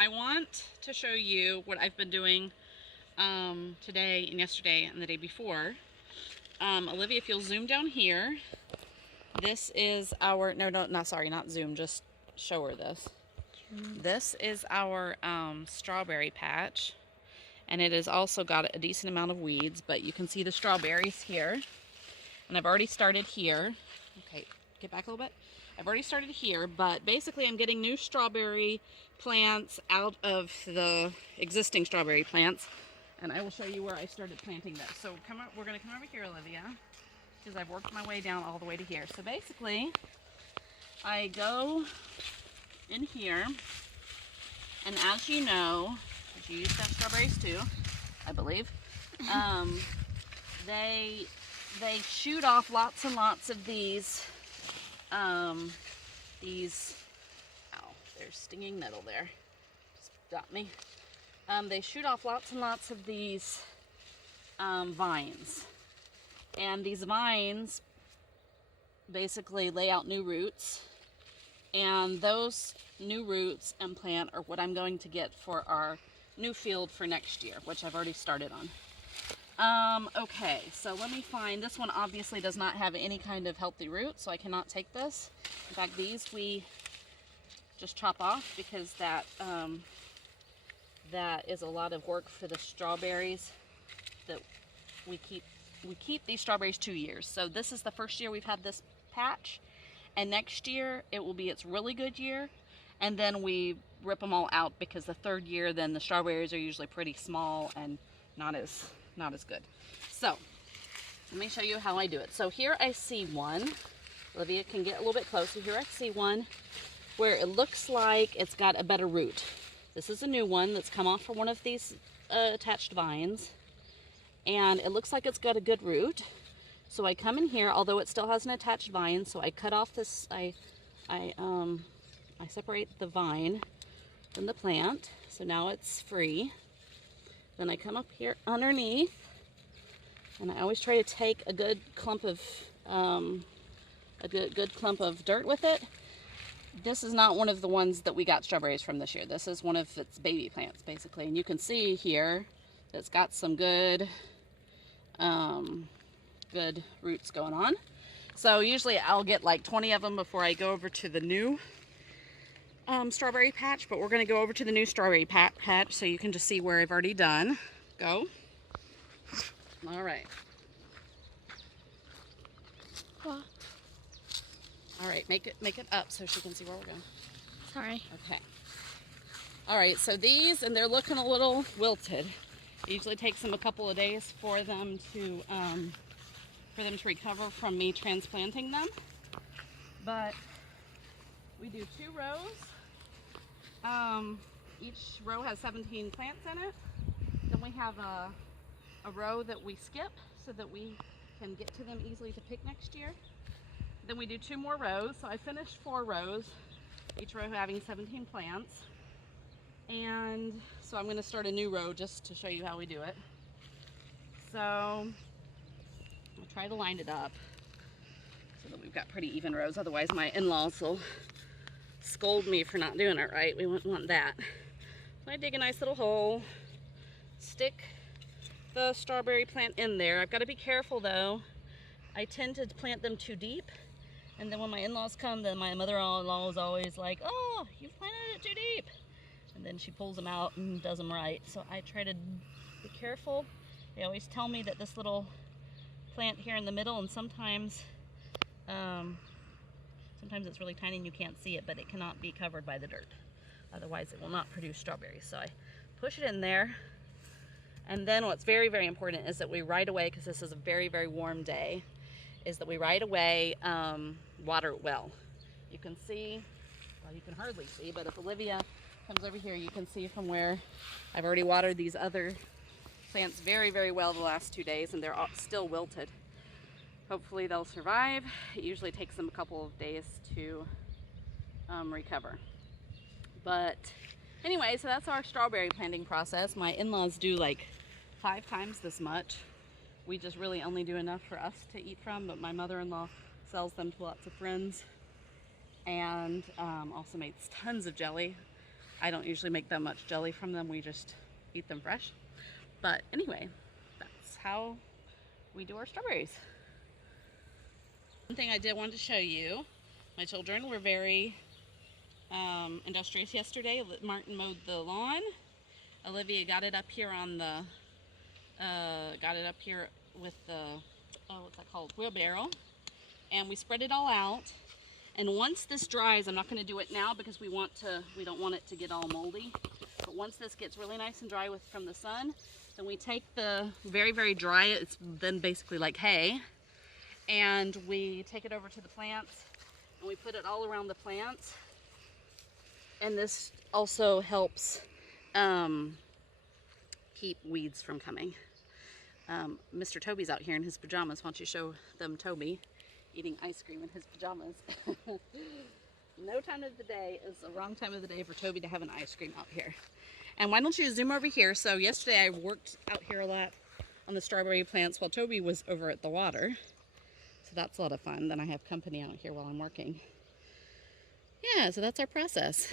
I want to show you what I've been doing today and yesterday and the day before. Olivia, if you'll zoom down here, this is our, sorry, not zoom, just show her this. This is our strawberry patch, and it has also got a decent amount of weeds, but you can see the strawberries here. And I've already started here. Okay, get back a little bit. I've already started here, but basically I'm getting new strawberry plants out of the existing strawberry plants, and I will show you where I started planting those. So we're going to come over here, Olivia, because I've worked my way down all the way to here. So basically, I go in here, and as you know, because you used to have strawberries too, I believe, they shoot off lots and lots of these, ow, there's stinging nettle there, just got me. They shoot off lots and lots of these vines, and these vines basically lay out new roots, and those new roots and plant are what I'm going to get for our new field for next year, which I've already started on. Okay, so let me find, this one obviously does not have any kind of healthy root, so I cannot take this. In fact, these we just chop off because that is a lot of work for the strawberries that we keep these strawberries 2 years. So this is the first year we've had this patch, and next year it will be its really good year, and then we rip them all out because the third year then the strawberries are usually pretty small and not as good. So let me show you how I do it. So here I see one. Olivia can get a little bit closer. Here I see one where it looks like it's got a better root. This is a new one that's come off from one of these attached vines, and it looks like it's got a good root. So I come in here, although it still has an attached vine, so I cut off this, I separate the vine from the plant, so now it's free. Then I come up here underneath, and I always try to take a good clump of dirt with it. This is not one of the ones that we got strawberries from this year. This is one of its baby plants, basically. And you can see here that it's got some good roots going on. So usually I'll get like 20 of them before I go over to the new strawberry patch, but we're going to go over to the new strawberry patch so you can just see where I've already done. Go. All right. All right, make it up so she can see where we're going. Sorry. Okay. All right, so these, and they're looking a little wilted. It usually takes them a couple of days for them to recover from me transplanting them. But we do 2 rows. Each row has 17 plants in it. Then we have a row that we skip so that we can get to them easily to pick next year. Then we do 2 more rows. So I finished 4 rows, each row having 17 plants. And so I'm going to start a new row just to show you how we do it. So I'll try to line it up so that we've got pretty even rows. Otherwise my in-laws will scold me for not doing it right. We wouldn't want that. So I dig a nice little hole, stick the strawberry plant in there. I've got to be careful though. I tend to plant them too deep, and then when my in-laws come, then my mother-in-law is always like, oh, you planted it too deep, and then she pulls them out and does them right. So I try to be careful. They always tell me that this little plant here in the middle, and sometimes it's really tiny and you can't see it, but it cannot be covered by the dirt. Otherwise it will not produce strawberries. So I push it in there. And then what's very, very important is that we right away, because this is a very, very warm day, is that we right away water it well. You can see, well, you can hardly see, but if Olivia comes over here, you can see from where I've already watered these other plants very, very well the last 2 days, and they're all still wilted. Hopefully they'll survive. It usually takes them a couple of days to recover. But anyway, so that's our strawberry planting process. My in-laws do like 5 times this much. We just really only do enough for us to eat from, but my mother-in-law sells them to lots of friends, and also makes tons of jelly. I don't usually make that much jelly from them. We just eat them fresh. But anyway, that's how we do our strawberries. One thing I did want to show you, my children were very industrious yesterday. Martin mowed the lawn. Olivia got it up here on the, with the, what's that called, wheelbarrow. And we spread it all out. And once this dries, I'm not going to do it now because we don't want it to get all moldy. But once this gets really nice and dry from the sun, then we take the very, very dry, it's then basically like hay, and we take it over to the plants and we put it all around the plants. And this also helps keep weeds from coming. Mr. Toby's out here in his pajamas. Why don't you show them Toby eating ice cream in his pajamas? No time of the day is the wrong time of the day for Toby to have an ice cream out here. And why don't you zoom over here? So yesterday I worked out here a lot on the strawberry plants while Toby was over at the water. So that's a lot of fun. Then I have company out here while I'm working. Yeah, so that's our process.